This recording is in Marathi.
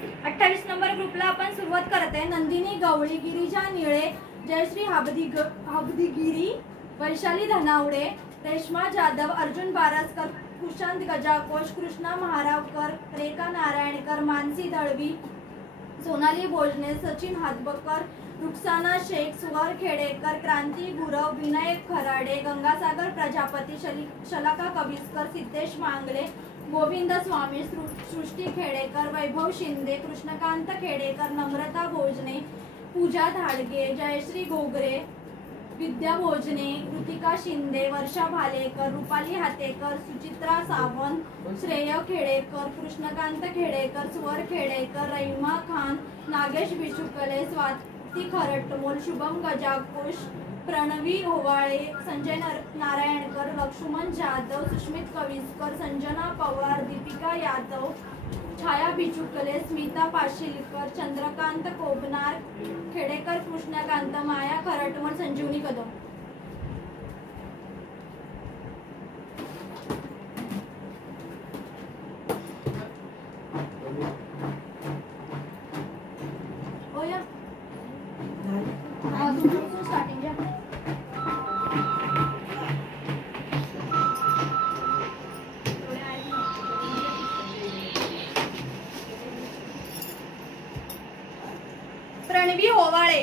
28 नंबर ग्रुपला आपण सुरुवात करत आहे। नंदिनी गवळी, गिरिजा निळे, जयश्री हबदिगिरी, वैशाली धनावडे, रेश्मा जाधव, अर्जुन बारसकर, कुशांत गजाकोश, कृष्णा महारावकर, रेखा नारायणकर, मानसी दळवी, सोनाली भोजने, सचिन हातबकर, रुक्साना शेख, सुवर खेडेकर, क्रांती गुरव, विनायक खराडे, गंगासागर प्रजापती, शलाका कविस्कर, सिद्धेश मांगले, गोविंद स्वामी, सृष्टी खेडेकर, वैभव शिंदे, कृष्णकांत खेडेकर, नम्रता भोजने, पूजा धाडगे, जयश्री घोगरे, विद्या भोजने, ऋतिका शिंदे, वर्षा भालेकर, रुपाली हातेकर, सुचित्रा सावंत, श्रेय खेडेकर, कृष्णकांत खेडेकर, सुवर खेडेकर, रहिमा खान, नागेश बिशुकले, स्वाती खरटमोल, शुभम गजाकोश, प्रणवी होवाळे, संजय नारायणकर, लक्ष्मण जाधव, सुष्मित कविस्कर, संजना पवार, दीपिका यादव, छाया बिचुकले, स्मिता पाशिलकर, चंद्रकांत कोबनार, खेडेकर कृष्णकांत, माया खरटमल, संजीवनी कदम। प्रणवी होवाळे,